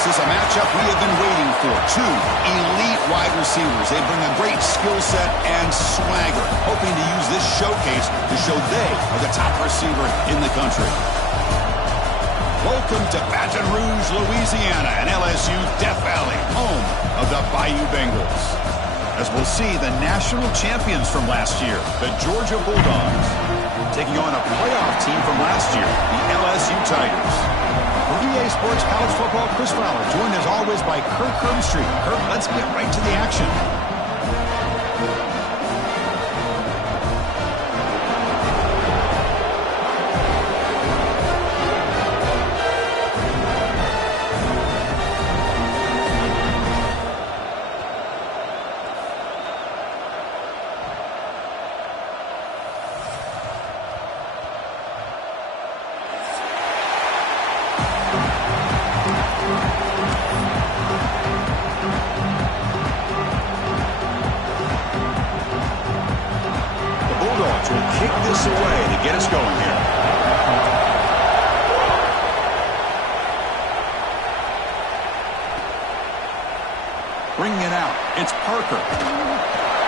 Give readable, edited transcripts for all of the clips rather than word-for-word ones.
This is a matchup we have been waiting for. Two elite wide receivers. They bring a great skill set and swagger, hoping to use this showcase to show they are the top receiver in the country. Welcome to Baton Rouge, Louisiana, and LSU Death Valley, home of the Bayou Bengals. As we'll see, the national champions from last year, the Georgia Bulldogs, taking on a playoff team from last year, the LSU Tigers. For EA Sports College Football, Chris Fowler, joined as always by Kirk Herbstreit. Kirk, let's get right to the action. Bringing it out, it's Parker.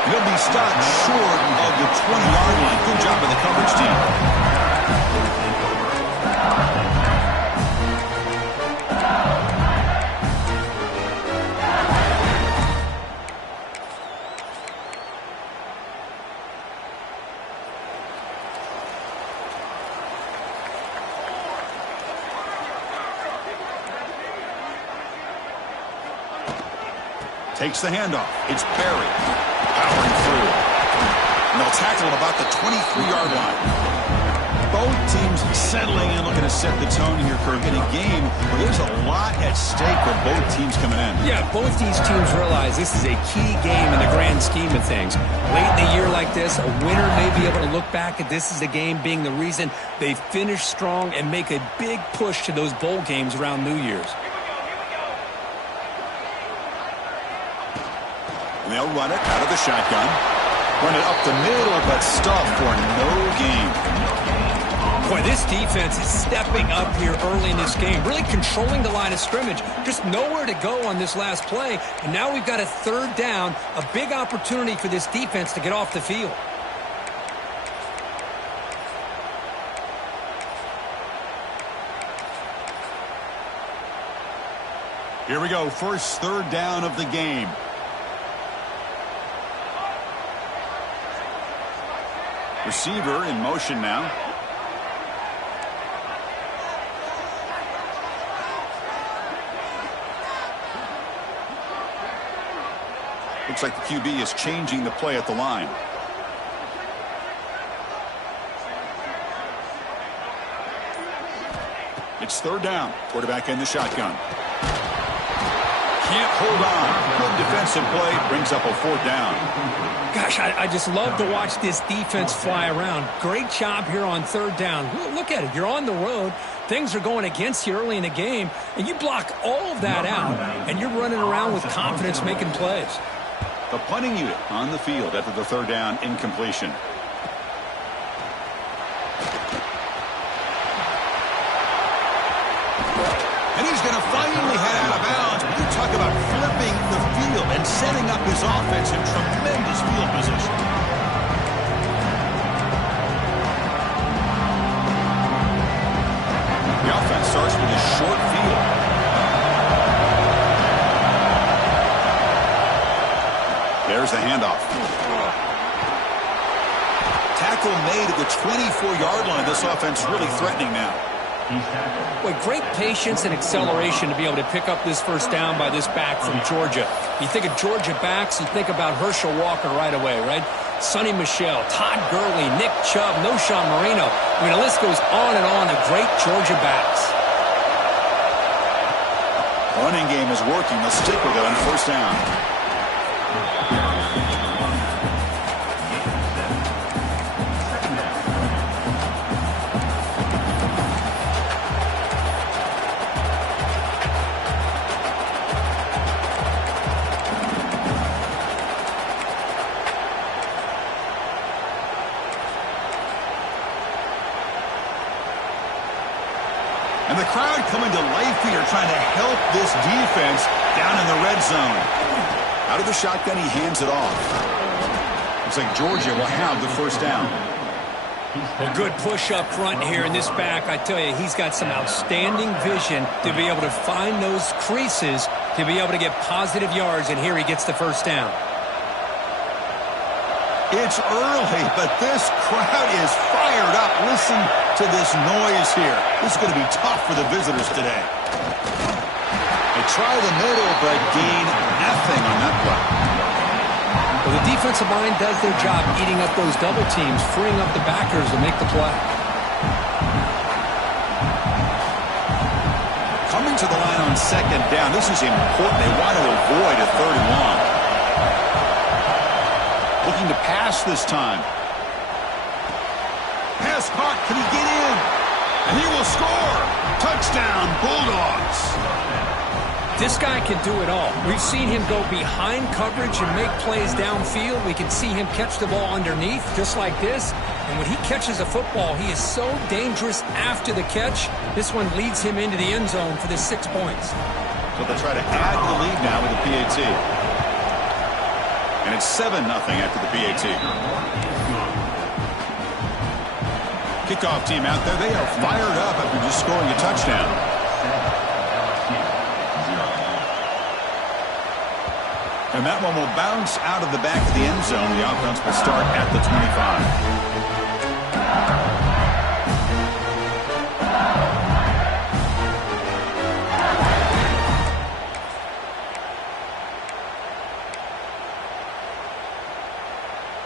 He'll be stopped short of the 20-yard line. Good job by the coverage team. Takes the handoff. It's Barry. Powering through. And they'll tackle him about the 23-yard line. Both teams settling in, looking to set the tone here, Kirk, in a game where there's a lot at stake for both teams coming in. Yeah, both these teams realize this is a key game in the grand scheme of things. Late in the year like this, a winner may be able to look back at this as a game being the reason they finish strong and make a big push to those bowl games around New Year's. They'll run it out of the shotgun. Run it up the middle, but stop for no gain. Boy, this defense is stepping up here early in this game, really controlling the line of scrimmage. Just nowhere to go on this last play. And now we've got a third down, a big opportunity for this defense to get off the field. Here we go, first third down of the game. Receiver in motion now. Looks like the QB is changing the play at the line. It's third down. Quarterback in the shotgun. Can't hold on. Good defensive play. Brings up a fourth down. Gosh, I just love to watch this defense fly around. Great job here on third down. Look at it. You're on the road. Things are going against you early in the game, and you block all of that out, and you're running around with confidence making plays. The punting unit on the field after the third down incompletion. And he's going to finally head out of bounds. You talk about flipping the field and setting up his offense in tremendous field position. The offense starts with a short field. There's the handoff. Tackle made at the 24-yard line. This offense really threatening now. Boy, great patience and acceleration to be able to pick up this first down by this back from Georgia. You think of Georgia backs, you think about Herschel Walker right away, right? Sonny Michel, Todd Gurley, Nick Chubb, Noshawn Marino. I mean, the list goes on and on of great Georgia backs. Running game is working. They'll stick with it on first down. And the crowd coming to life here, trying to help this defense down in the red zone. Out of the shotgun, he hands it off. Looks like Georgia will have the first down. A good push up front here in this back. I tell you, he's got some outstanding vision to be able to find those creases, to be able to get positive yards, and here he gets the first down. It's early, but this crowd is fired up. Listen to this noise here. This is going to be tough for the visitors today. They try the middle, but gain nothing on that play. Well, the defensive line does their job eating up those double teams, freeing up the backers to make the play. Coming to the line on second down. This is important. They want to avoid a 3rd and long. Looking to pass this time. Pass caught. Can he get in? And he will score. Touchdown, Bulldogs. This guy can do it all. We've seen him go behind coverage and make plays downfield. We can see him catch the ball underneath, just like this. And when he catches a football, he is so dangerous after the catch. This one leads him into the end zone for the 6 points. So they'll try to add the lead now with the PAT. And it's 7-0 after the PAT. Kickoff team out there. They are fired up after just scoring a touchdown. And that one will bounce out of the back of the end zone. The offense will start at the 25.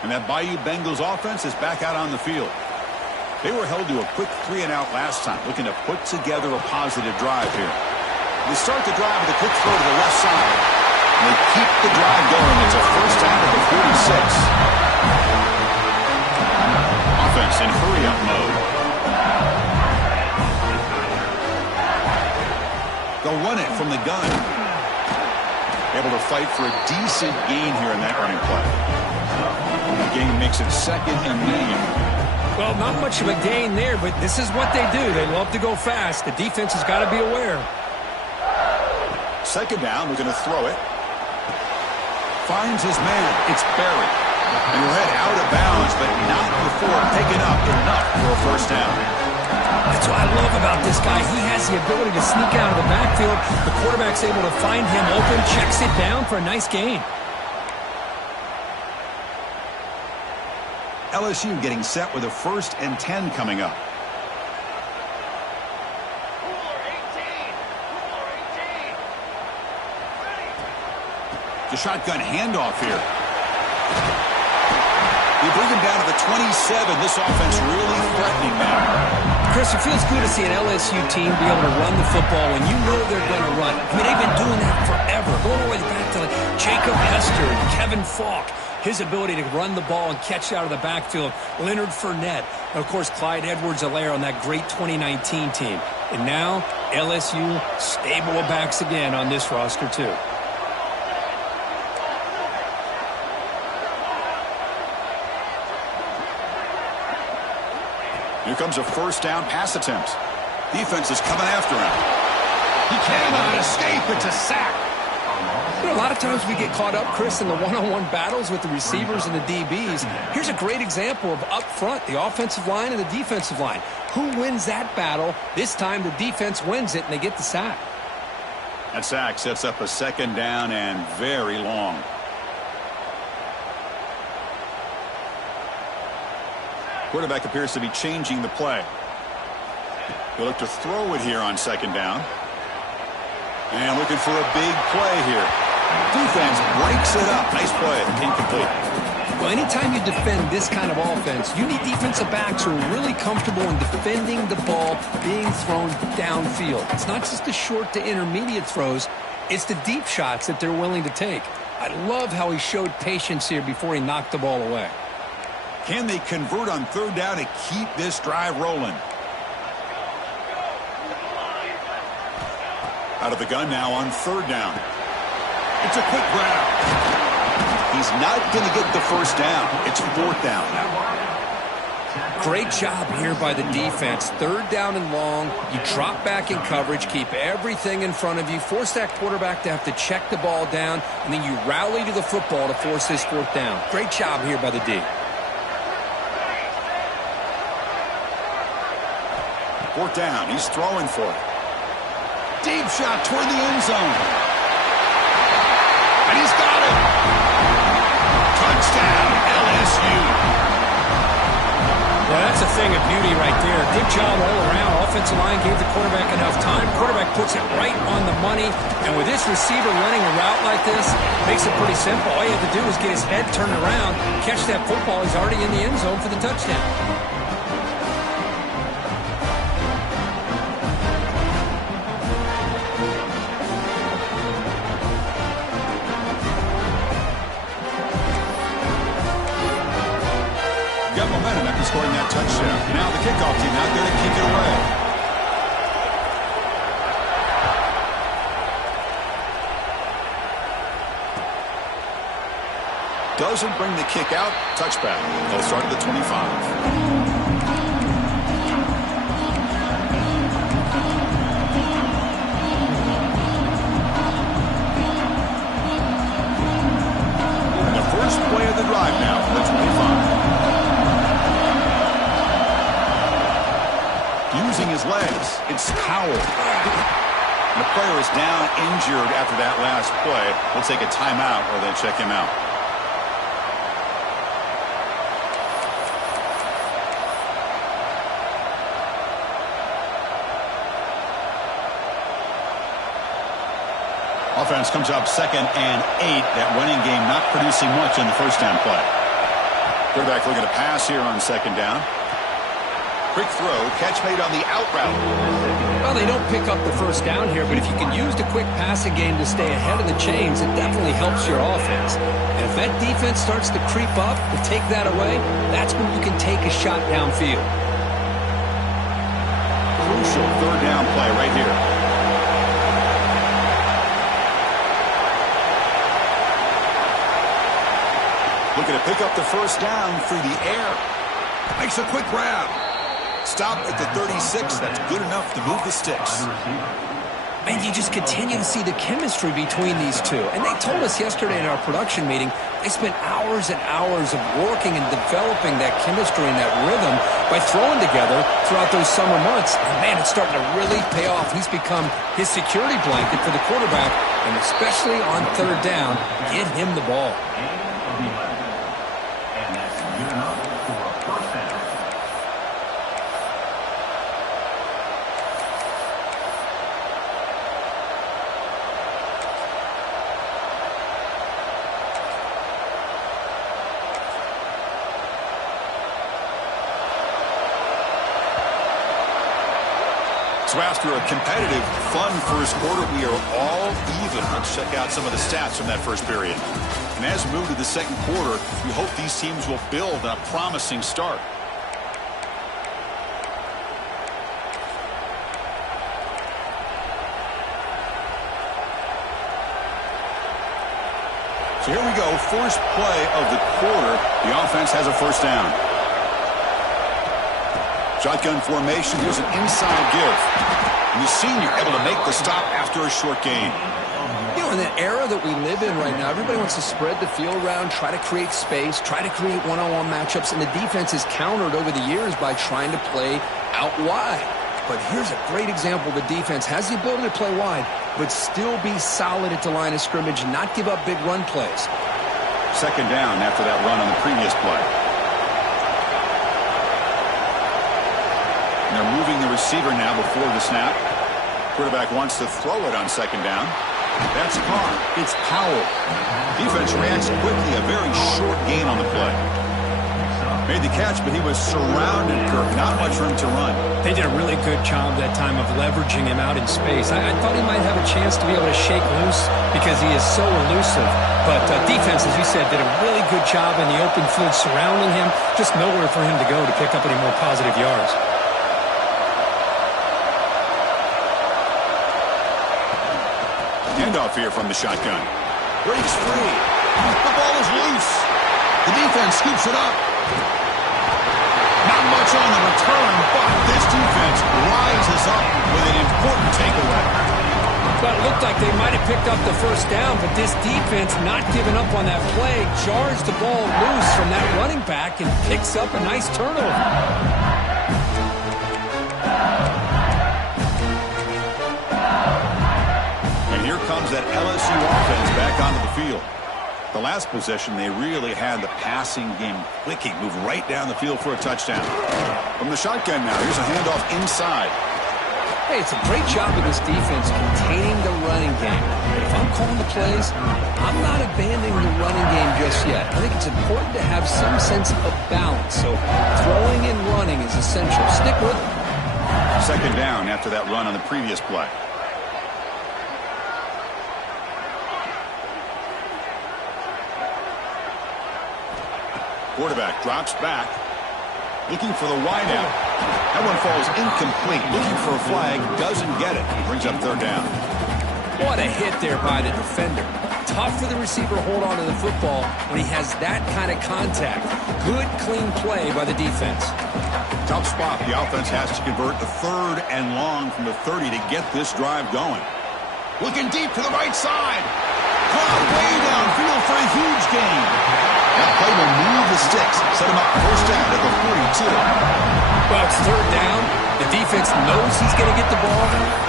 And that Bayou Bengals offense is back out on the field. They were held to a quick 3-and-out last time, looking to put together a positive drive here. They start the drive with a quick throw to the left side. They keep the drive going. It's a first down at the 46. Offense in hurry-up mode. They'll run it from the gun. Able to fight for a decent gain here in that running play. The gain makes it 2nd and medium. Well, not much of a gain there, but this is what they do. They love to go fast. The defense has got to be aware. 2nd down, we're going to throw it. Finds his man. It's Barry. And he'll head out of bounds, but not before picking up enough for a first down. That's what I love about this guy. He has the ability to sneak out of the backfield. The quarterback's able to find him open, checks it down for a nice gain. LSU getting set with a 1st and 10 coming up. The shotgun handoff here. You bring him down to the 27. This offense really threatening now. Chris, it feels good to see an LSU team be able to run the football when you know they're going to run. I mean, they've been doing that forever. Going all the way back to Jacob Hester and Kevin Falk. His ability to run the ball and catch out of the backfield. Leonard Fournette. And, of course, Clyde Edwards-Helaire on that great 2019 team. And now, LSU stable of backs again on this roster, too. Here comes a first down pass attempt. Defense is coming after him. He cannot escape. It's a sack. You know, a lot of times we get caught up, Chris, in the one-on-one battles with the receivers and the DBs. Here's a great example of up front, the offensive line and the defensive line. Who wins that battle? This time the defense wins it, and they get the sack. That sack sets up a 2nd down and very long. Quarterback appears to be changing the play. He'll look to throw it here on 2nd down. And looking for a big play here. Defense breaks it up. Nice play. Incomplete. Well, anytime you defend this kind of offense, you need defensive backs who are really comfortable in defending the ball being thrown downfield. It's not just the short to intermediate throws. It's the deep shots that they're willing to take. I love how he showed patience here before he knocked the ball away. Can they convert on 3rd down to keep this drive rolling? Out of the gun now on 3rd down. It's a quick grab. He's not going to get the first down. It's 4th down. Great job here by the defense. Third down and long. You drop back in coverage, keep everything in front of you, force that quarterback to have to check the ball down, and then you rally to the football to force this fourth down. Great job here by the D. Fourth down. He's throwing for it. Deep shot toward the end zone. And he's got it. Touchdown, LSU. Well, that's a thing of beauty right there. Good job all around. Offensive line gave the quarterback enough time. Quarterback puts it right on the money. And with this receiver running a route like this, makes it pretty simple. All you have to do is get his head turned around, catch that football. He's already in the end zone for the touchdown. Got momentum after scoring that touchdown. Now the kickoff team out there to kick it away. Doesn't bring the kick out. Touchback. They'll start at the 25. First play of the drive now for the 25. Using his legs, it's Powell. The player is down injured after that last play. We'll take a timeout or then check him out. Offense comes up 2nd and 8. That running game not producing much in the first down play. Quarterback looking to pass here on 2nd down. Quick throw, catch made on the out route. Well, they don't pick up the first down here, but if you can use the quick passing game to stay ahead of the chains, it definitely helps your offense. And if that defense starts to creep up and take that away, that's when you can take a shot downfield. Crucial 3rd down play right here. Looking to pick up the first down through the air. Makes a quick grab. Stop at the 36. That's good enough to move the sticks. And you just continue to see the chemistry between these two. And they told us yesterday in our production meeting, they spent hours and hours of working and developing that chemistry and that rhythm by throwing together throughout those summer months. And man, it's starting to really pay off. He's become his security blanket for the quarterback, and especially on 3rd down, get him the ball. So after a competitive, fun first quarter, we are all even. Let's check out some of the stats from that first period. And as we move to the second quarter, we hope these teams will build on a promising start. So here we go, first play of the quarter. The offense has a first down. Shotgun formation, here's an inside give. And the senior able to make the stop after a short gain. You know, in the era that we live in right now, everybody wants to spread the field around, try to create space, try to create one-on-one matchups, and the defense is countered over the years by trying to play out wide. But here's a great example. The defense has the ability to play wide, but still be solid at the line of scrimmage and not give up big run plays. 2nd down after that run on the previous play. And they're moving the receiver now before the snap. Quarterback wants to throw it on 2nd down. That's Carr. It's Powell. Defense reacts quickly. A very short gain on the play. Made the catch, but he was surrounded, Kirk. Not much room to run. They did a really good job that time of leveraging him out in space. I thought he might have a chance to be able to shake loose because he is so elusive. But defense, as you said, did a really good job in the open field surrounding him. Just nowhere for him to go to pick up any more positive yards. Handoff here from the shotgun. Breaks free. The ball is loose. The defense scoops it up. Not much on the return, but this defense rises up with an important takeaway. Well, it looked like they might have picked up the first down, but this defense, not giving up on that play, jars the ball loose from that running back and picks up a nice turnover. And here comes that LSU offense back onto the field. The last possession, they really had the passing game clicking, move right down the field for a touchdown. From the shotgun now, here's a handoff inside. Hey, it's a great job of this defense containing the running game. But if I'm calling the plays, I'm not abandoning the running game just yet. I think it's important to have some sense of balance. So throwing and running is essential. Stick with it. Second down after that run on the previous play. Quarterback drops back, looking for the wideout. That one falls incomplete. Looking for a flag, doesn't get it. Brings up third down. What a hit there by the defender. Tough for the receiver to hold on to the football when he has that kind of contact. Good, clean play by the defense. Tough spot. The offense has to convert the third and long from the 30 to get this drive going. Looking deep to the right side. Caught way downfield for a huge gain. That play will move the sticks. Set him up first down at the 42. Well, it's third down. The defense knows he's going to get the ball.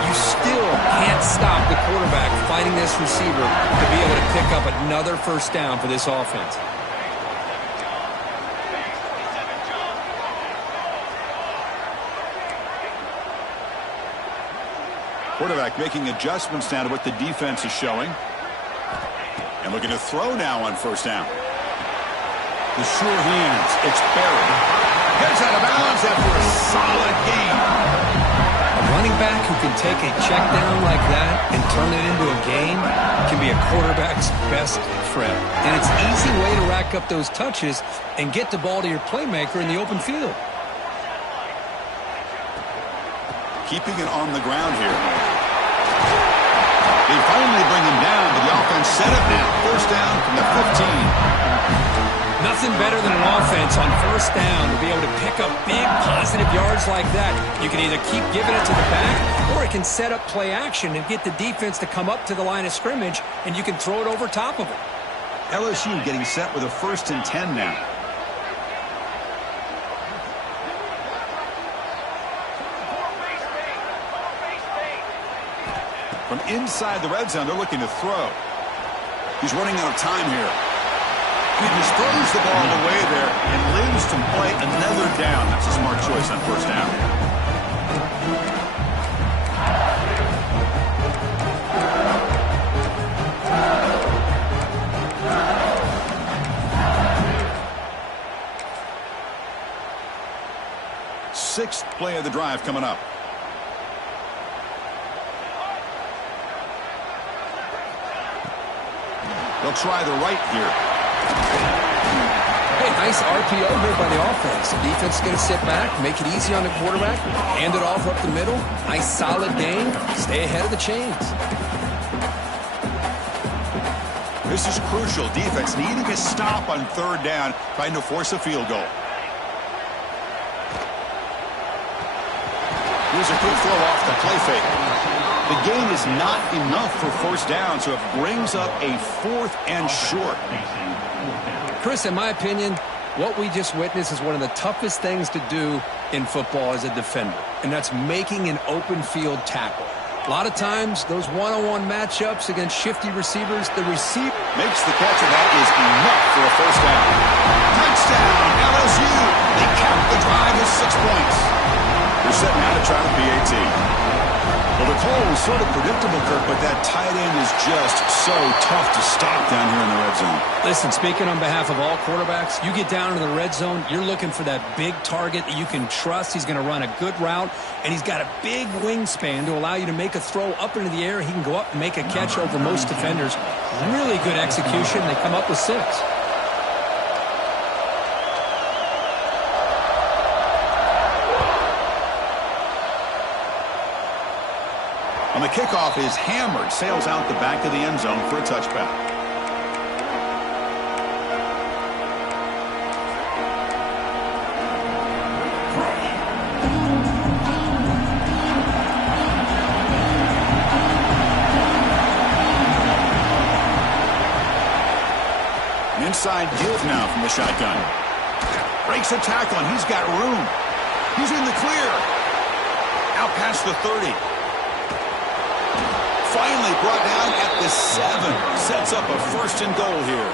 You still can't stop the quarterback finding this receiver to be able to pick up another first down for this offense. Quarterback making adjustments now to what the defense is showing. And looking to throw now on first down. The sure hands. It's buried. Gets out of bounds after a solid game. A running back who can take a check down like that and turn it into a gain can be a quarterback's best friend. And it's an easy way to rack up those touches and get the ball to your playmaker in the open field. Keeping it on the ground here. They finally bring him down, but the offense set up now. First down from the 15. Nothing better than an offense on first down to be able to pick up big positive yards like that. You can either keep giving it to the back, or it can set up play action and get the defense to come up to the line of scrimmage, and you can throw it over top of it. LSU getting set with a 1st and 10 now. From inside the red zone, they're looking to throw. He's running out of time here. He just throws the ball away there and lives to play another down. That's a smart choice on first down. Sixth play of the drive coming up. They'll try the right here. Hey, nice RPO here by the offense. The defense is going to sit back, make it easy on the quarterback, hand it off up the middle. Nice solid gain. Stay ahead of the chains. This is crucial. Defense needing a stop on third down, trying to force a field goal. Here's a quick throw off the play fake. The gain is not enough for first down, so it brings up a 4th and short. Chris, in my opinion, what we just witnessed is one of the toughest things to do in football as a defender, and that's making an open field tackle. A lot of times, those one-on-one matchups against shifty receivers, the receiver makes the catch, and that is enough for a first down. Touchdown, LSU. They cap the drive with 6 points. They're setting out to try the PAT. Well, the call was sort of predictable, Kirk, but that tight end is just so tough to stop down here in the red zone. Listen, speaking on behalf of all quarterbacks, you get down into the red zone, you're looking for that big target that you can trust. He's going to run a good route, and he's got a big wingspan to allow you to make a throw up into the air. He can go up and make a catch over most defenders. Really good execution. They come up with 6. On the kickoff is hammered, sails out the back of the end zone for a touchback. inside give now from the shotgun. Breaks a tackle, and he's got room. He's in the clear. Out past the 30. Finally brought down at the 7. Sets up a 1st and goal here.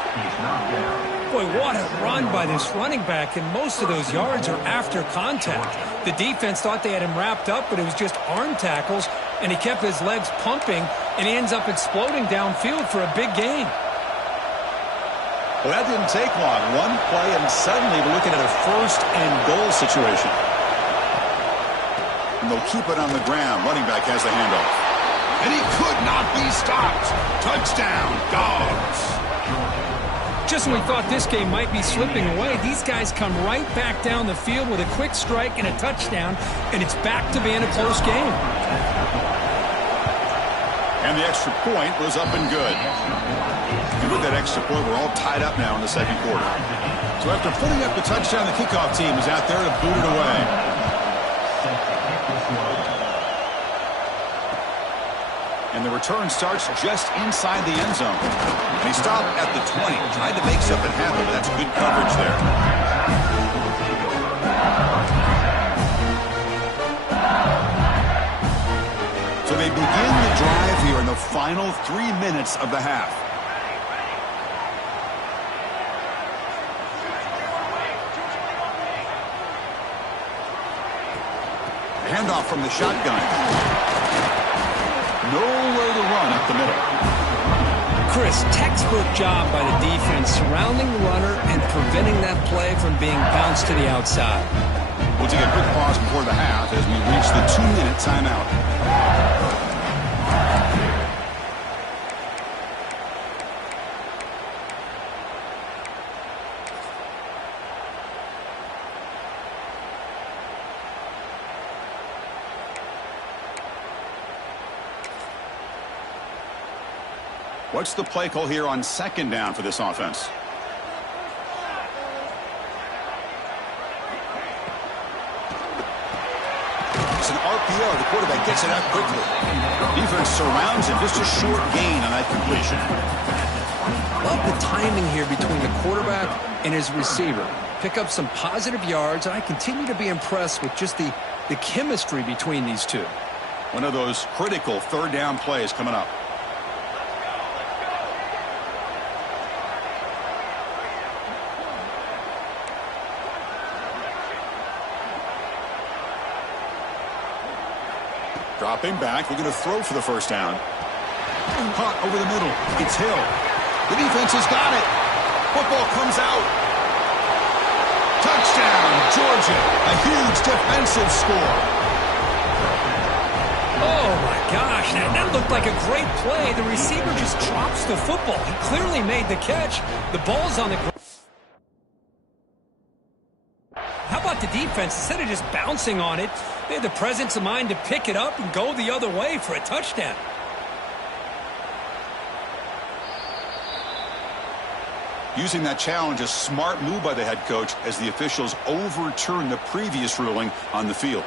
Boy, what a run by this running back, and most of those yards are after contact. The defense thought they had him wrapped up, but it was just arm tackles, and he kept his legs pumping, and he ends up exploding downfield for a big gain. Well, that didn't take long. One play, and suddenly we're looking at a 1st and goal situation. And they'll keep it on the ground. Running back has the handoff. And he could not be stopped. Touchdown, Dogs. Just when we thought this game might be slipping away, these guys come right back down the field with a quick strike and a touchdown, and it's back to being a close game. And the extra point was up and good. And with that extra point, we're all tied up now in the 2nd quarter. So after putting up the touchdown, the kickoff team is out there to boot it away. And the return starts just inside the end zone. And he stopped at the 20. Tried to make something happen, but that's good coverage there. So they begin the drive here in the final 3 minutes of the half. Handoff from the shotgun. Nowhere to run up the middle. Chris, textbook job by the defense surrounding the runner and preventing that play from being bounced to the outside. We'll take a quick pause before the half as we reach the 2-minute timeout. What's the play call here on 2nd down for this offense? It's an RPO. The quarterback gets it out quickly. Defense surrounds him. Just a short gain on that completion. Love the timing here between the quarterback and his receiver. Pick up some positive yards, and I continue to be impressed with just the chemistry between these two. One of those critical 3rd down plays coming up. Dropping back, looking to throw for the 1st down. Caught over the middle. It's Hill. The defense has got it. Football comes out. Touchdown, Georgia. A huge defensive score. Oh, my gosh. That looked like a great play. The receiver just drops the football. He clearly made the catch. The ball's on the ground. How about the defense? Instead of just bouncing on it, they had the presence of mind to pick it up and go the other way for a touchdown. Using that challenge, a smart move by the head coach as the officials overturn the previous ruling on the field.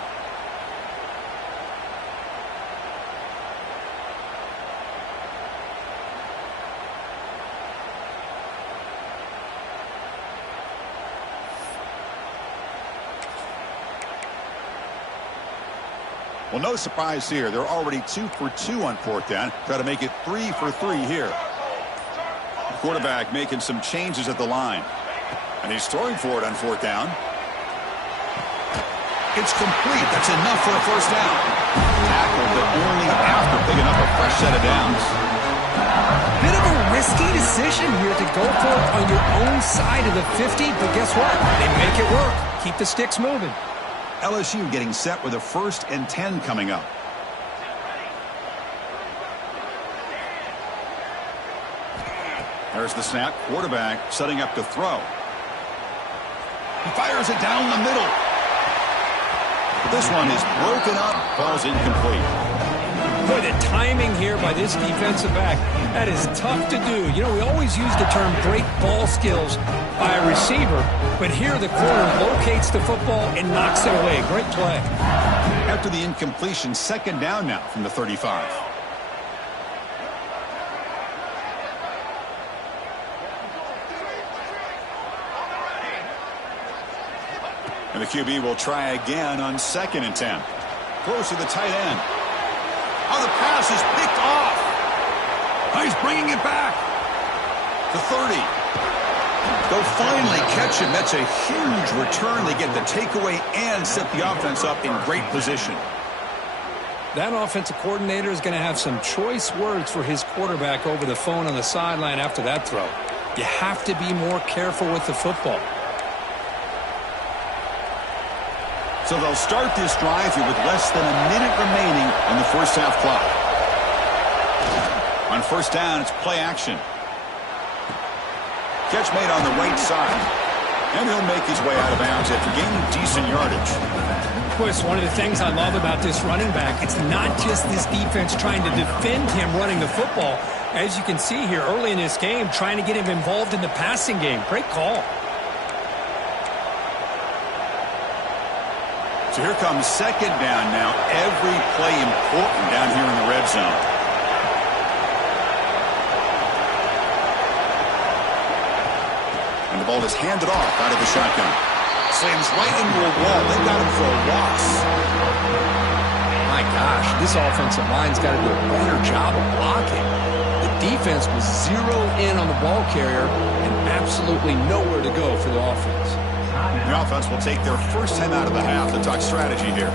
Well, no surprise here. They're already 2 for 2 on 4th down. Try to make it 3 for 3 here. The quarterback making some changes at the line. And he's throwing for it on 4th down. It's complete. That's enough for a 1st down. Tackled, but only after picking up a fresh set of downs. Bit of a risky decision here to go for it on your own side of the 50, but guess what? They make it work. Keep the sticks moving. LSU getting set with a 1st and 10 coming up. There's the snap. Quarterback setting up to throw. He fires it down the middle. This one is broken up, falls incomplete. Boy, the timing here by this defensive back, that is tough to do. You know, we always use the term great ball skills by a receiver, but here the corner locates the football and knocks it away. Great play. After the incompletion, 2nd down now from the 35. And the QB will try again on 2nd and 10. Close to the tight end. Oh, the pass is picked off. Oh, he's bringing it back. The 30. They'll finally catch him. That's a huge return. They get the takeaway and set the offense up in great position. That offensive coordinator is going to have some choice words for his quarterback over the phone on the sideline after that throw. You have to be more careful with the football. So they'll start this drive here with less than a minute remaining on the first half clock. On 1st down, it's play action. Catch made on the right side. And he'll make his way out of bounds after gaining decent yardage. Of course, one of the things I love about this running back, it's not just this defense trying to defend him running the football. As you can see here early in this game, trying to get him involved in the passing game. Great call. So here comes 2nd down now. Every play important down here in the red zone. And the ball is handed off out of the shotgun. Slams right into a wall. They got him for a loss. My gosh, this offensive line's got to do a better job of blocking. The defense was zeroed in on the ball carrier and absolutely nowhere to go for the offense. The offense will take their first time out of the half to talk strategy here.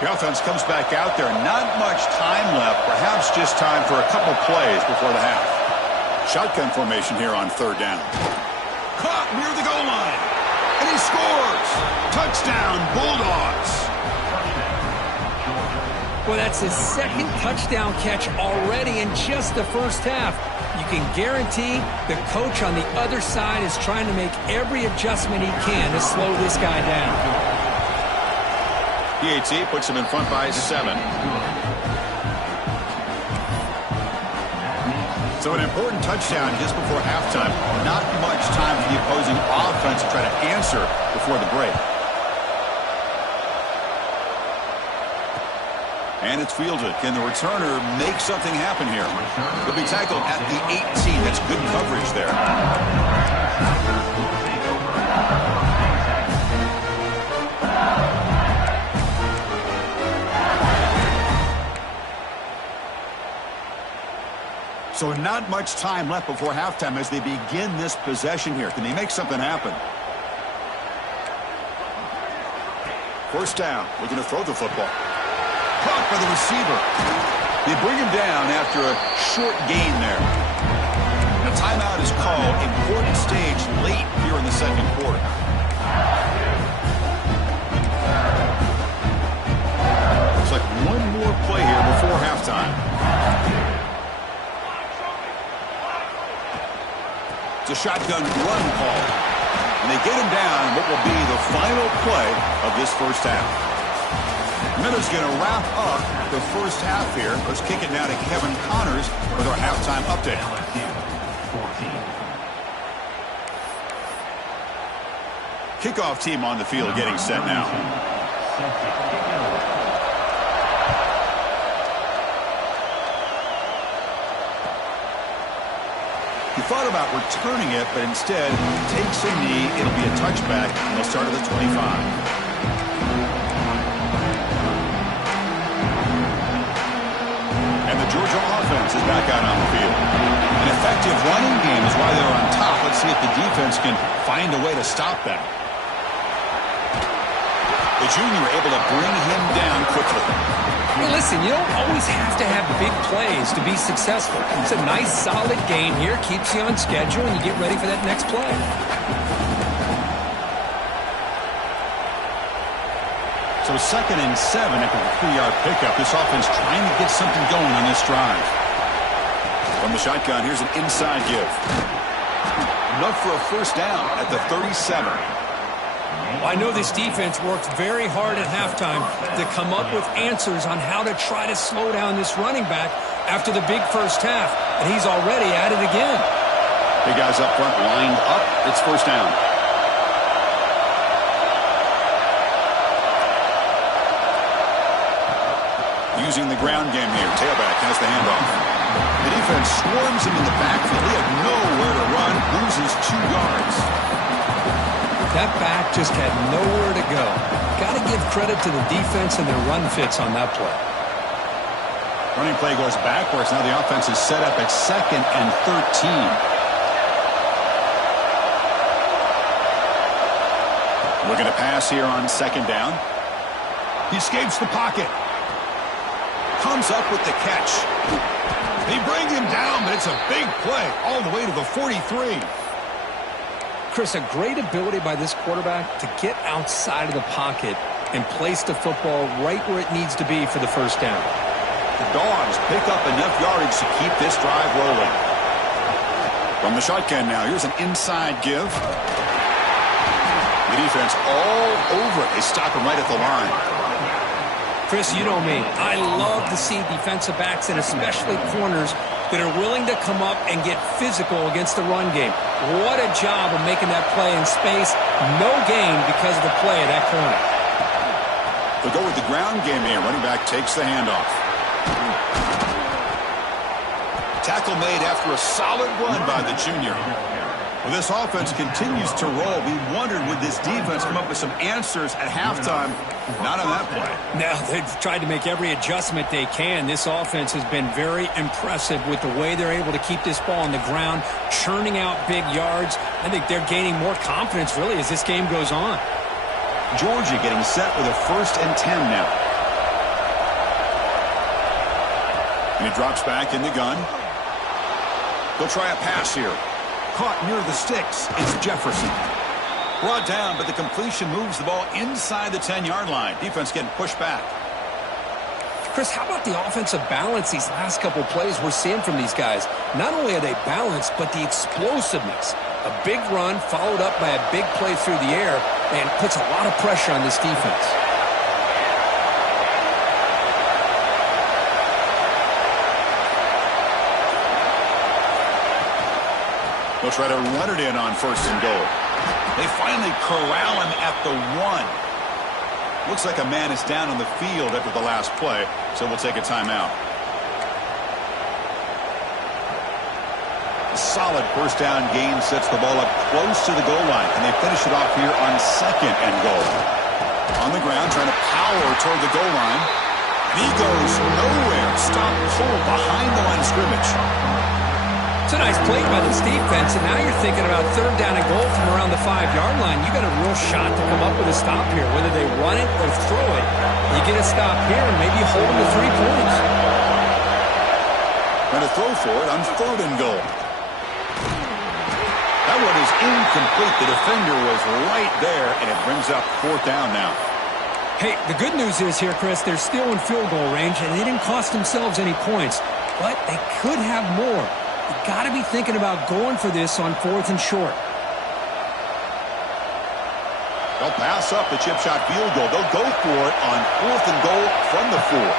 The offense comes back out there. Not much time left. Perhaps just time for a couple plays before the half. Shotgun formation here on 3rd down. Caught near the goal line. And he scores. Touchdown, Bulldogs. Well, that's his 2nd touchdown catch already in just the first half. You can guarantee the coach on the other side is trying to make every adjustment he can to slow this guy down. PAT puts him in front by 7. So an important touchdown just before halftime. Not much time for the opposing offense to try to answer before the break. And it's fielded. Can the returner make something happen here? He'll be tackled at the 18. That's good coverage there. So not much time left before halftime as they begin this possession here. Can they make something happen? 1st down. Looking to throw the football. Caught by the receiver. They bring him down after a short gain there. A timeout is called. Important stage late here in the 2nd quarter. Looks like one more play here before halftime. It's a shotgun run call. And they get him down what will be the final play of this first half. Miller's going to wrap up the first half here. Let's kick it now to Kevin Connors with our halftime update. Kickoff team on the field getting set now. He thought about returning it, but instead takes a knee. It'll be a touchback. They'll start at the 25. And the Georgia offense is back out on the field. An effective running game is why they're on top. Let's see if the defense can find a way to stop that. The junior able to bring him down quickly. Hey, listen, you don't always have to have big plays to be successful. It's a nice, solid gain here. Keeps you on schedule, and you get ready for that next play. So 2nd and 7 after the 3-yard pickup. This offense trying to get something going on this drive. From the shotgun, here's an inside give. Enough for a first down at the 37. Well, I know this defense worked very hard at halftime to come up with answers on how to try to slow down this running back after the big first half, and he's already at it again. The guys up front lined up. It's first down. Using the ground game here. Tailback has the handoff. The defense swarms him in the backfield. He had nowhere to run. Loses 2 yards. That back just had nowhere to go. Got to give credit to the defense and their run fits on that play. Running play goes backwards. Now the offense is set up at 2nd and 13. Looking to pass here on 2nd down. He escapes the pocket. Comes up with the catch. They bring him down, but it's a big play all the way to the 43. Chris, a great ability by this quarterback to get outside of the pocket and place the football right where it needs to be for the first down. The Dogs pick up enough yardage to keep this drive rolling. From the shotgun now, here's an inside give. The defense all over it. They stop him right at the line. Chris, you know me. I love to see defensive backs and especially corners that are willing to come up and get physical against the run game. What a job of making that play in space. No gain because of the play of that corner. They'll go with the ground game here. Running back takes the handoff. Tackle made after a solid run by the junior. Well, this offense continues to roll. We wondered, would this defense come up with some answers at halftime? Not on that play. No, they've tried to make every adjustment they can. This offense has been very impressive with the way they're able to keep this ball on the ground, churning out big yards. I think they're gaining more confidence, really, as this game goes on. Georgia getting set with a 1st and 10 now. And he drops back in the gun. They'll try a pass here. Caught near the sticks. It's Jefferson. Brought down, but the completion moves the ball inside the 10-yard line. Defense getting pushed back. Chris, how about the offensive balance these last couple plays we're seeing from these guys? Not only are they balanced, but the explosiveness. A big run followed up by a big play through the air and puts a lot of pressure on this defense. They'll try to run it in on 1st and goal. They finally corral him at the 1. Looks like a man is down on the field after the last play, so we'll take a timeout. A solid 1st down gain sets the ball up close to the goal line, and they finish it off here on 2nd and goal. On the ground, trying to power toward the goal line. And he goes nowhere. Stop pull behind the line of scrimmage. It's a nice play by this defense, and now you're thinking about 3rd down and goal from around the 5-yard line. You got a real shot to come up with a stop here, whether they run it or throw it. You get a stop here and maybe hold them to 3 points. Trying to throw for it on 3rd and goal. That one is incomplete. The defender was right there, and it brings up 4th down now. Hey, the good news is here, Chris, they're still in field goal range, and they didn't cost themselves any points, but they could have more. You got to be thinking about going for this on 4th and short. They'll pass up the chip shot field goal. They'll go for it on 4th and goal from the 4.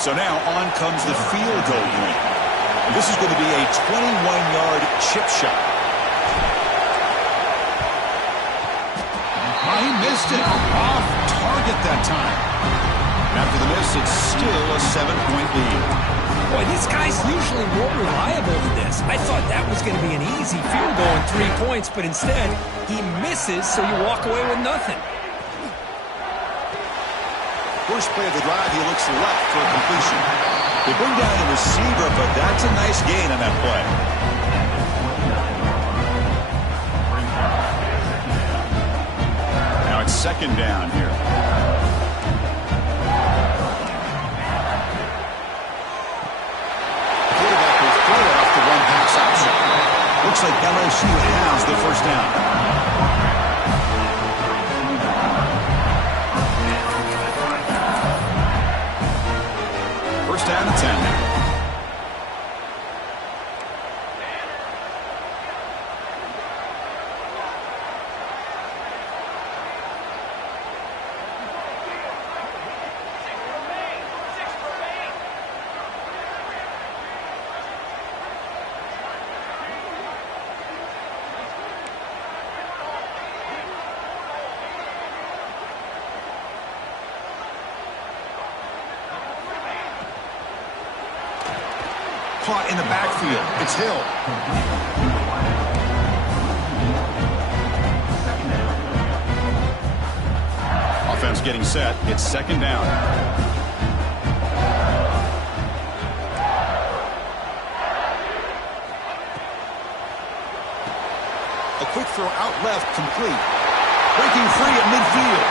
So now on comes the field goal unit. This is going to be a 21-yard chip shot. Oh, he missed it. Off target that time. After the miss, it's still a 7-point lead. Boy, these guys usually more reliable than this. I thought that was going to be an easy field goal and 3 points, but instead, he misses, so you walk away with nothing. First play of the drive, he looks left for a completion. They bring down the receiver, but that's a nice gain on that play. Now it's 2nd down here. Quarterback will throw it off the one-pass option. Looks like LSU has the 1st down. First down and 10 now. Caught in the backfield. It's Hill. Offense getting set. It's second down. A quick throw out left, complete. Breaking free at midfield.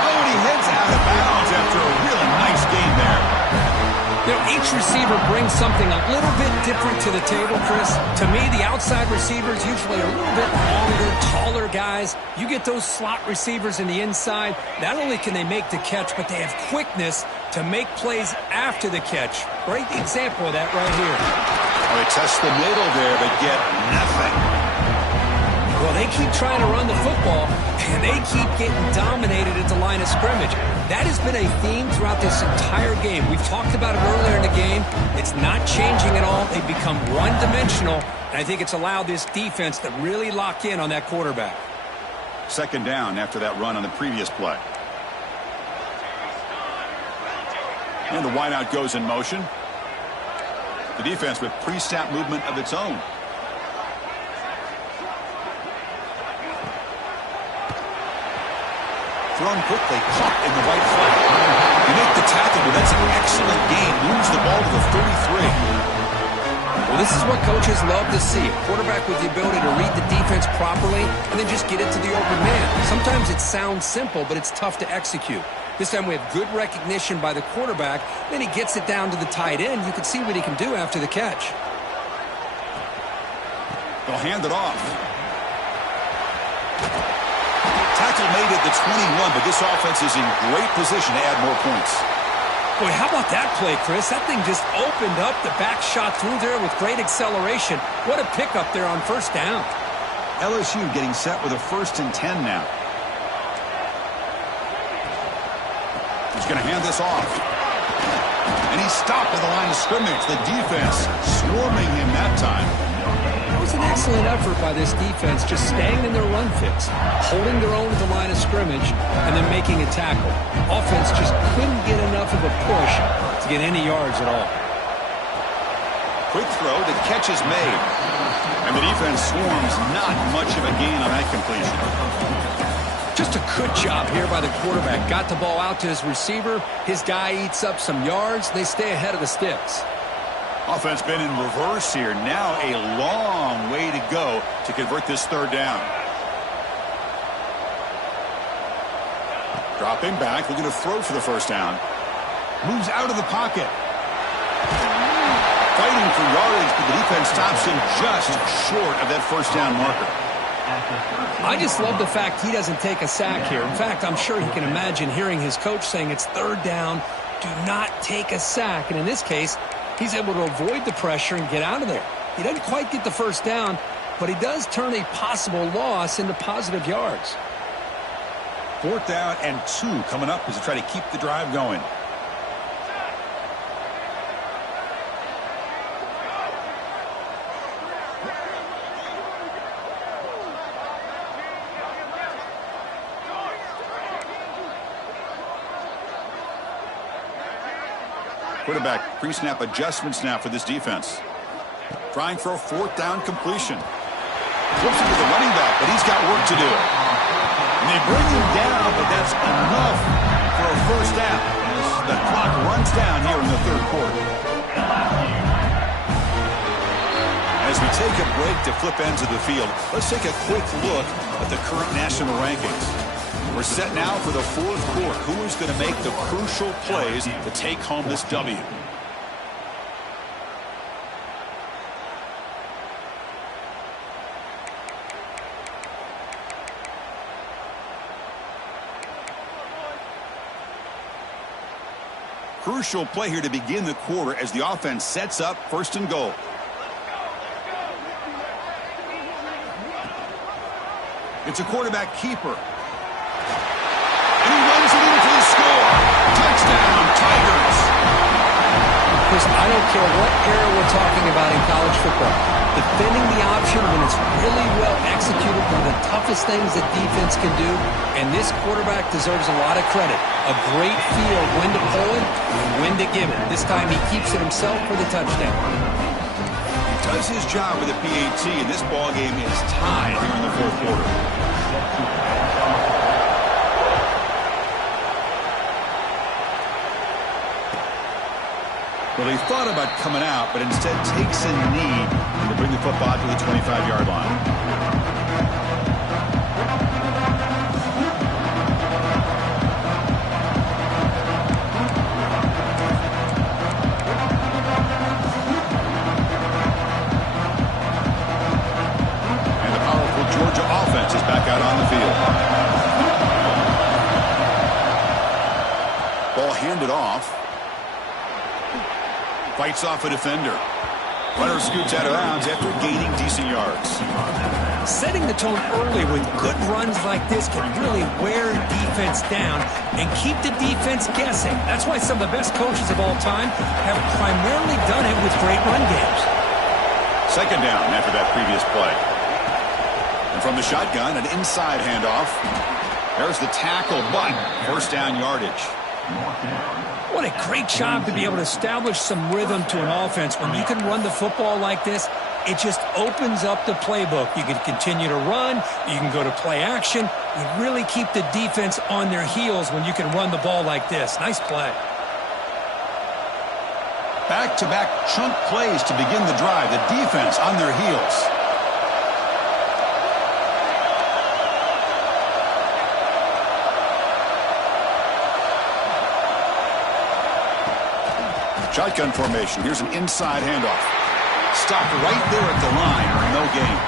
Oh, and he heads out of bounds after a really nice game there. You know, each receiver brings something a little bit different to the table, Chris. To me, the outside receivers usually are a little bit longer, taller guys. You get those slot receivers in the inside, not only can they make the catch, but they have quickness to make plays after the catch. Great example of that right here. Oh, they test the middle there, but get nothing. Well, they keep trying to run the football, and they keep getting dominated at the line of scrimmage. That has been a theme throughout this entire game. We've talked about it earlier in the game. It's not changing at all. They've become one-dimensional, and I think it's allowed this defense to really lock in on that quarterback. Second down after that run on the previous play. And the wideout goes in motion. The defense with pre-snap movement of its own. Thrown quickly, caught in the right flat. You make the tackle, but that's an excellent game. Moves the ball to the 33. Well, this is what coaches love to see. A quarterback with the ability to read the defense properly and then just get it to the open man. Sometimes it sounds simple, but it's tough to execute. This time we have good recognition by the quarterback. Then he gets it down to the tight end. You can see what he can do after the catch. They'll hand it off. Tackle made at the 21, but this offense is in great position to add more points. Boy, how about that play, Chris? That thing just opened up. The back shot through there with great acceleration. What a pickup there on first down. LSU getting set with a 1st and 10 now. He's going to hand this off. And he's stopped at the line of scrimmage. The defense swarming him that time. It was an excellent effort by this defense, just staying in their run fix, holding their own at the line of scrimmage, and then making a tackle. Offense just couldn't get enough of a push to get any yards at all. Quick throw, the catch is made. And the defense swarms, not much of a gain on that completion. Just a good job here by the quarterback. Got the ball out to his receiver. His guy eats up some yards. They stay ahead of the sticks. Offense been in reverse here. Now a long way to go to convert this third down. Dropping back, looking to throw for the first down. Moves out of the pocket. Fighting for yardage, but the defense stops him just short of that first down marker. I just love the fact he doesn't take a sack here. In fact, I'm sure he can imagine hearing his coach saying it's third down, do not take a sack. And in this case, he's able to avoid the pressure and get out of there. He doesn't quite get the first down, but he does turn a possible loss into positive yards. 4th down and 2 coming up as they try to keep the drive going. Quarterback pre-snap adjustments now for this defense. Trying for a 4th down completion. Flips it to the running back, but he's got work to do. And they bring him down, but that's enough for a first down as the clock runs down here in the 3rd quarter. As we take a break to flip ends of the field, let's take a quick look at the current national rankings. We're set now for the 4th quarter. Who is going to make the crucial plays to take home this W? crucial play here to begin the quarter as the offense sets up 1st and goal. It's a quarterback keeper. And he runs it in for the score. Touchdown, Tigers. Chris, I don't care what era we're talking about in college football. Defending the option when it's really well executed, one of the toughest things that defense can do, and this quarterback deserves a lot of credit. A great feel of when to pull it and when to give it. This time he keeps it himself for the touchdown. He does his job with a PAT, and this ball game is tied here in the 4th quarter. Well, he thought about coming out, but instead takes a knee to bring the football to the 25-yard line. And the powerful Georgia offense is back out on the field. Ball handed off. Fights off a defender. Runner scoots out of bounds after gaining decent yards. Setting the tone early with good runs like this can really wear defense down and keep the defense guessing. That's why some of the best coaches of all time have primarily done it with great run games. 2nd down after that previous play. And from the shotgun, an inside handoff. There's the tackle, but 1st down yardage. What a great job to be able to establish some rhythm to an offense. When you can run the football like this, it just opens up the playbook. You can continue to run. You can go to play action. You really keep the defense on their heels when you can run the ball like this. Nice play. Back-to-back chunk plays to begin the drive. The defense on their heels. Shotgun formation. Here's an inside handoff. Stopped right there at the line. No gain.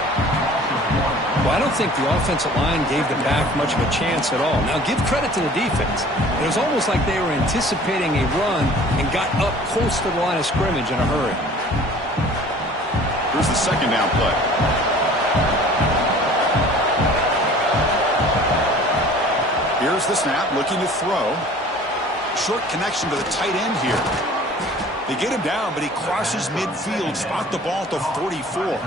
Well, I don't think the offensive line gave the back much of a chance at all. Now, give credit to the defense. It was almost like they were anticipating a run and got up close to the line of scrimmage in a hurry. Here's the 2nd down play. Here's the snap, looking to throw. Short connection to the tight end here. They get him down, but he crosses midfield, spot the ball to 44.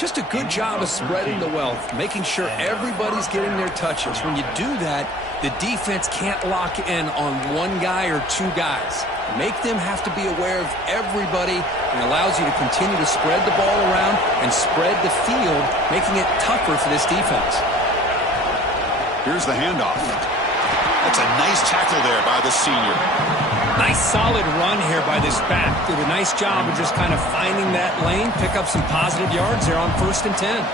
Just a good job of spreading the wealth, making sure everybody's getting their touches. When you do that, the defense can't lock in on one guy or two guys. Make them have to be aware of everybody, and allows you to continue to spread the ball around and spread the field, making it tougher for this defense. Here's the handoff. That's a nice tackle there by the senior. Nice solid run here by this back. Did a nice job of just kind of finding that lane, pick up some positive yards there on 1st and 10.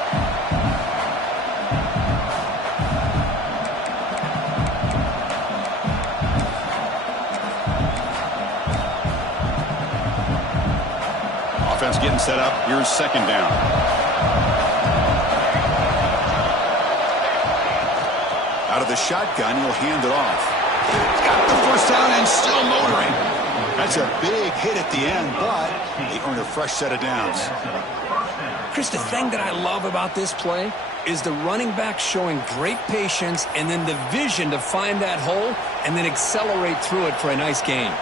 Offense getting set up. Here's 2nd down. Out of the shotgun, he'll hand it off. He's got the 1st down and still motoring. That's a big hit at the end, but they earn a fresh set of downs. Chris, the thing that I love about this play is the running back showing great patience and then the vision to find that hole and then accelerate through it for a nice gain.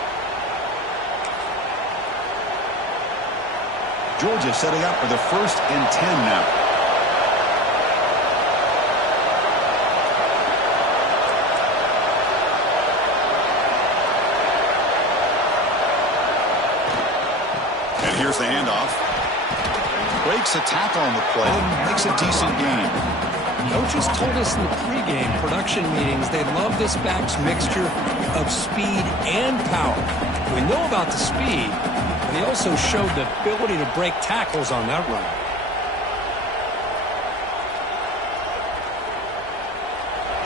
Georgia setting up for the 1st and 10 now. Here's the handoff. Breaks a tackle on the play. Makes a decent gain. Coaches told us in the pregame production meetings they love this back's mixture of speed and power. We know about the speed, and he also showed the ability to break tackles on that run.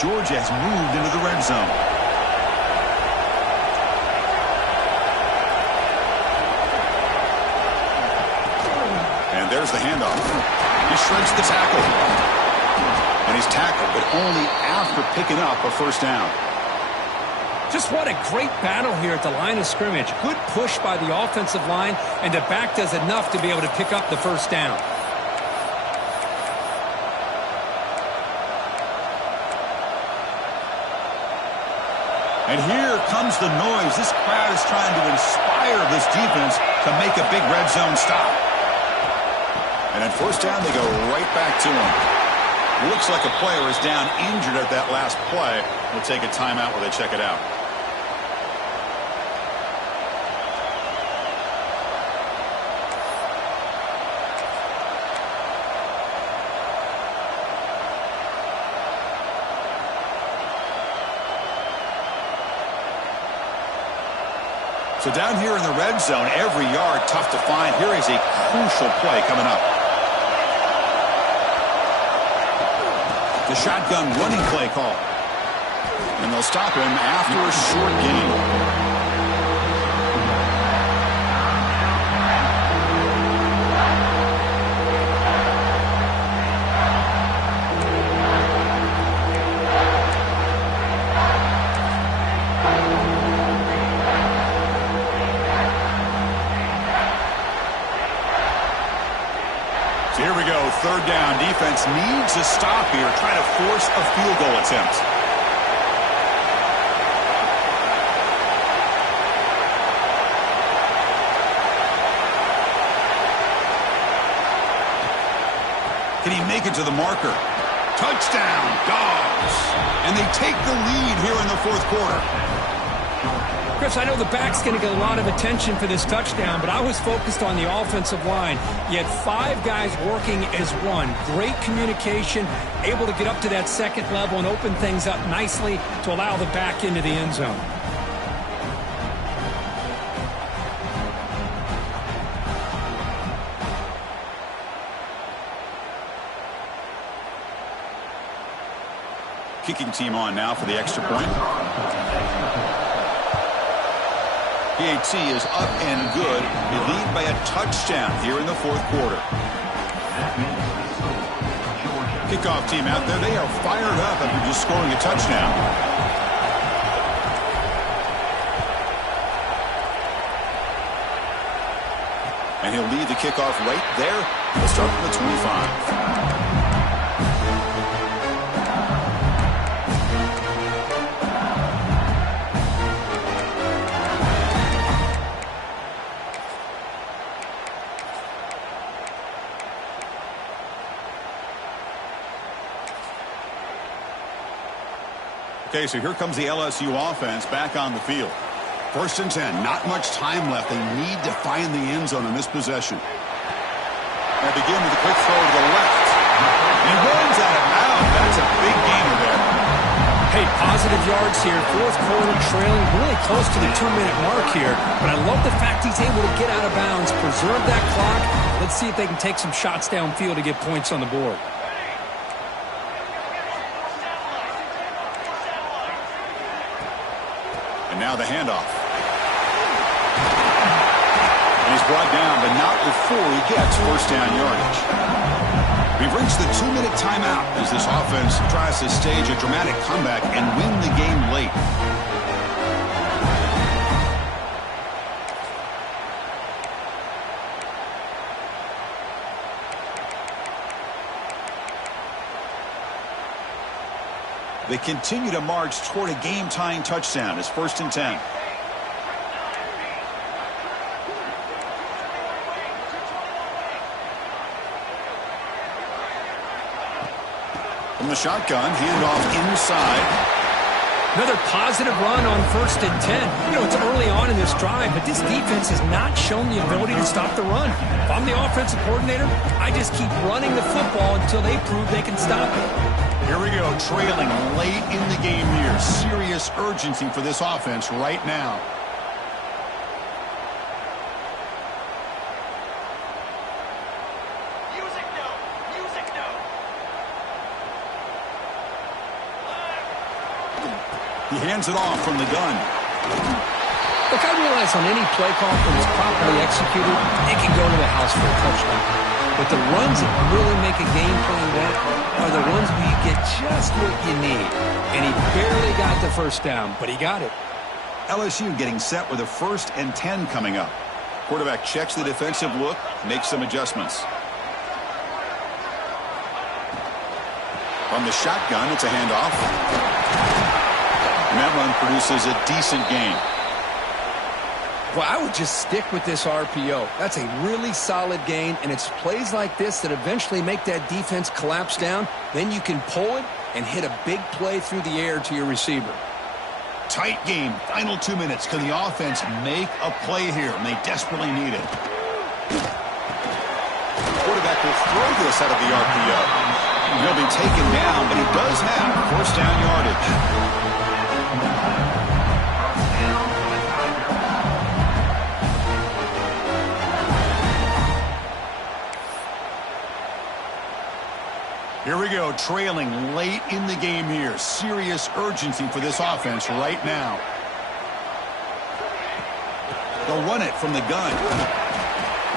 Georgia has moved into the red zone. There's the handoff. He shreds the tackle. And he's tackled, but only after picking up a 1st down. Just what a great battle here at the line of scrimmage. Good push by the offensive line, and the back does enough to be able to pick up the first down. And here comes the noise. This crowd is trying to inspire this defense to make a big red zone stop. And at first down, they go right back to him. Looks like a player is down injured at that last play. We'll take a timeout while they check it out. So down here in the red zone, every yard tough to find. Here is a crucial play coming up. The shotgun running play call. And they'll stop him after a short gain. So here we go, third down. Defense needs a stop here, trying to force a field goal attempt. Can he make it to the marker? Touchdown, Dogs. And they take the lead here in the fourth quarter. Chris, I know the back's going to get a lot of attention for this touchdown, but I was focused on the offensive line. You had 5 guys working as one. Great communication, able to get up to that second level and open things up nicely to allow the back into the end zone. Kicking team on now for the extra point. PAT is up and good. They lead by a touchdown here in the fourth quarter. Kickoff team out there. They are fired up after just scoring a touchdown. And he'll lead the kickoff right there. He'll start from the 25. Okay, so here comes the LSU offense back on the field. 1st and 10, not much time left. They need to find the end zone in this possession. They begin with a quick throw to the left. And he runs out of bounds. That's a big gainer there. Hey, positive yards here. Fourth quarter trailing, really close to the 2-minute mark here. But I love the fact he's able to get out of bounds, preserve that clock. Let's see if they can take some shots downfield to get points on the board. And now the handoff. And he's brought down, but not before he gets first down yardage. We've reached the 2-minute timeout as this offense tries to stage a dramatic comeback and win the game late. They continue to march toward a game-tying touchdown. It's 1st and 10. From the shotgun, handoff inside. Another positive run on 1st and 10. You know, it's early on in this drive, but this defense has not shown the ability to stop the run. If I'm the offensive coordinator, I just keep running the football until they prove they can stop it. Here we go, trailing late in the game here. Serious urgency for this offense right now. Music note! Music note! He hands it off from the gun. Look, I realize on any play call that is properly executed, it can go to the house for a touchdown. But the runs that really make a game plan work are the ones where you get just what you need. And he barely got the first down, but he got it. LSU getting set with a 1st and 10 coming up. Quarterback checks the defensive look, makes some adjustments. From the shotgun, it's a handoff. And that run produces a decent gain. Well, I would just stick with this RPO. That's a really solid gain, and it's plays like this that eventually make that defense collapse down. Then you can pull it and hit a big play through the air to your receiver. Tight game. Final 2 minutes. Can the offense make a play here? And they desperately need it. Quarterback will throw this out of the RPO. He'll be taken down, but he does have 1st down yardage. Here we go, trailing late in the game here. Serious urgency for this offense right now. They'll run it from the gun.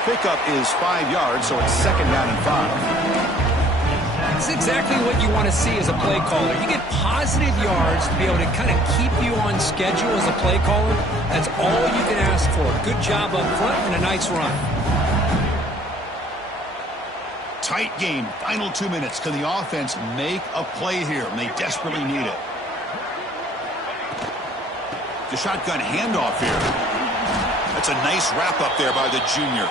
Pickup is 5 yards, so it's 2nd down and 5. It's exactly what you want to see as a play caller. You get positive yards to be able to kind of keep you on schedule as a play caller. That's all you can ask for. Good job up front and a nice run. Tight game. Final 2 minutes. Can the offense make a play here? And they desperately need it. The shotgun handoff here. That's a nice wrap up there by the junior.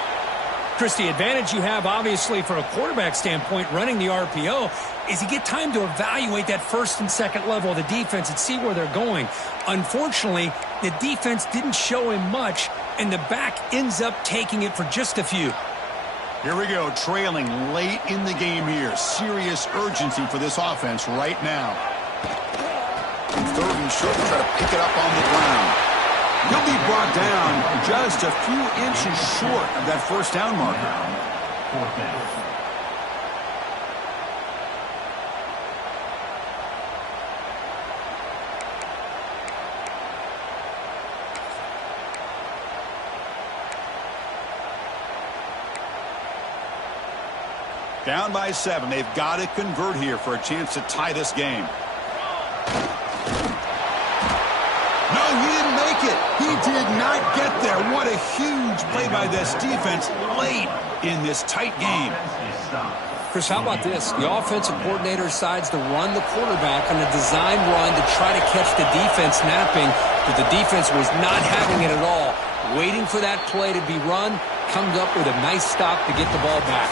Chris, the advantage you have, obviously, from a quarterback standpoint, running the RPO, is you get time to evaluate that 1st and 2nd level of the defense and see where they're going. Unfortunately, the defense didn't show him much, and the back ends up taking it for just a few. Here we go, trailing late in the game here. Serious urgency for this offense right now. 3rd and short, try to pick it up on the ground. He'll be brought down just a few inches short of that 1st down marker. 4th down. Down by 7. They've got to convert here for a chance to tie this game. No, he didn't make it. He did not get there. What a huge play by this defense late in this tight game. Chris, how about this? The offensive coordinator decides to run the quarterback on a design run to try to catch the defense napping, but the defense was not having it at all. Waiting for that play to be run, comes up with a nice stop to get the ball back.